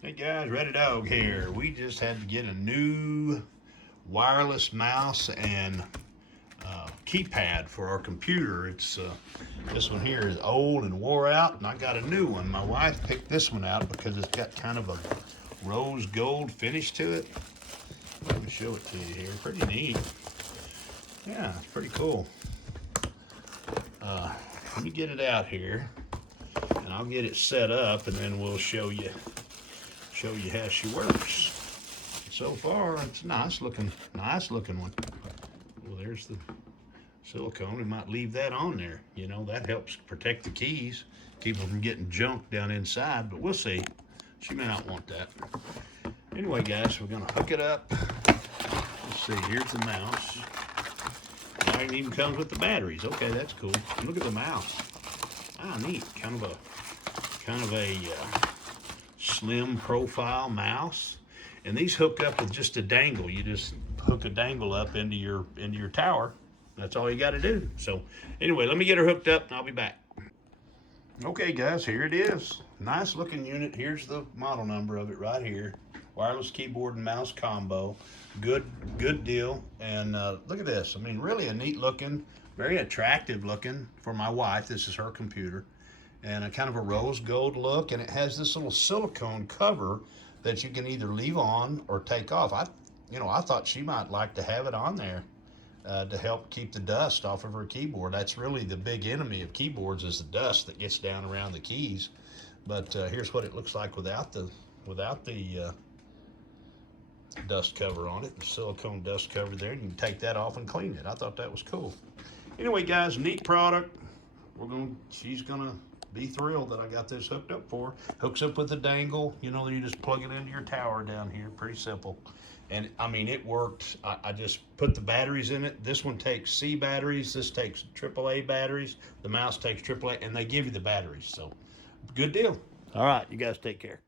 Hey guys, Ready Dog here. We just had to get a new wireless mouse and keypad for our computer. It's this one here is old and wore out, and I got a new one. My wife picked this one out because it's got kind of a rose gold finish to it. Let me show it to you here. Pretty neat. Yeah, it's pretty cool. Let me get it out here, and I'll get it set up, and then we'll show you how she works. So far, it's a nice looking one. Well, there's the silicone. We might leave that on there. You know, that helps protect the keys, keep them from getting junk down inside, but we'll see. She may not want that. Anyway, guys, we're gonna hook it up. Let's see, here's the mouse. Now it even comes with the batteries. Okay, that's cool. Look at the mouse. Ah, neat. Kind of a slim profile mouse, and these hook up with just a dangle. You just hook a dangle up into your tower. That's all you got to do. So anyway, let me get her hooked up and I'll be back. Okay guys, here it is. Nice looking unit. Here's the model number of it right here. Wireless keyboard and mouse combo. Good deal. And look at this. I mean, really a neat looking, very attractive looking for my wife. This is her computer. And a kind of a rose gold look, and it has this little silicone cover that you can either leave on or take off. I thought she might like to have it on there to help keep the dust off of her keyboard. That's really the big enemy of keyboards, is the dust that gets down around the keys. But here's what it looks like without the dust cover on it, the silicone dust cover there, and you can take that off and clean it. I thought that was cool. Anyway, guys, neat product. She's gonna be thrilled that I got this hooked up for her. Hooks up with the dangle. You know, you just plug it into your tower down here. Pretty simple. And I mean, it worked. I just put the batteries in it. This one takes C batteries. This takes AAA batteries. The mouse takes AAA, and they give you the batteries. So, good deal. All right, you guys take care.